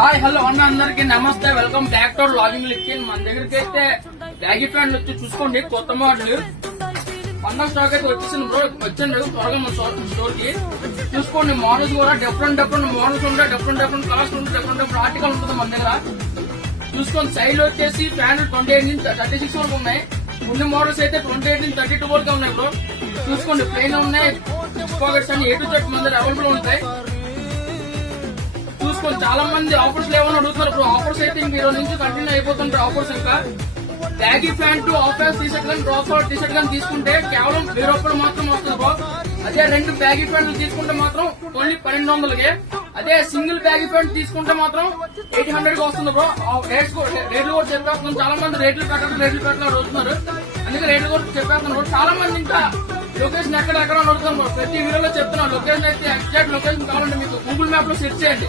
Hi hello అన్న అందరికి నమస్తే, వెల్కమ్ బ్యాక్ టు లాగింగ్ లిక్కిన్. మన దగ్గరికి అయితే బ్యాగీ ప్యాంట్లు వచ్చి చూసుకోండి, కొత్త మోడల్ పండగ స్టాక్ అయితే వచ్చేసింది బ్రో. వచ్చండి త్వరగా మన స్టోర్ కి. చూసుకోండి మోడల్స్ కూడా డిఫరెంట్ మోడల్స్ ఉంటాయి, డిఫరెంట్ కలర్స్ ఉంటాయి, డిఫరెంట్ ఆర్టికల్ ఉంటుంది మన దగ్గర. చూసుకోండి సైడ్ వచ్చేసి ప్యాంట్లు 28 నుంచి 36 వరకు ఉన్నాయి. కొన్ని మోడల్స్ అయితే 28 నుంచి 32 వరకు ఉన్నాయి బ్రో. చూసుకోండి ప్లెయిన్ ఉన్నాయి, పాకెట్స్ అన్ని A to Z మన దగ్గర అవైలబుల్ ఉంటాయి. చూసుకోండి చాలా మంది ఆఫర్స్ లేవని అడుగుతారు బ్రో. ఆఫర్స్ అయితే ఇంక ఈరోజు నుంచి కంటిన్యూ అయిపోతుంటారు ఆఫర్స్. ఇంకా baggy pant of T shirt కానీ డ్రాప్ టీ షర్ట్ కానీ తీసుకుంటే కేవలం 1000 రూపాయలు మాత్రం వస్తుంది బ్రో. అదే 2 బ్యాగీ ప్యాంట్లు తీసుకుంటే మాత్రం ఓన్లీ 1200కి. అదే సింగిల్ బ్యాగీ ప్యాంట్ తీసుకుంటే మాత్రం 800 కి వస్తుంది బ్రో. రేట్లు కూడా చెప్పేస్తున్నాం, చాలా మంది రేట్లు పెట్టాలని అడుగుతున్నారు, అందుకే రేట్లు కూడా చెప్పేస్తున్నాం. చాలా మంది ఇంకా లొకేషన్ ఎక్కడ అడుగుతాం బ్రో. ప్రతి వీడియోలో చెప్తున్నాం లొకేషన్ అయితే ఎగ్జాక్ట్ లొకేషన్ కావాలంటే మీకు గూగుల్ మ్యాప్ లో సెర్చ్ చేయండి.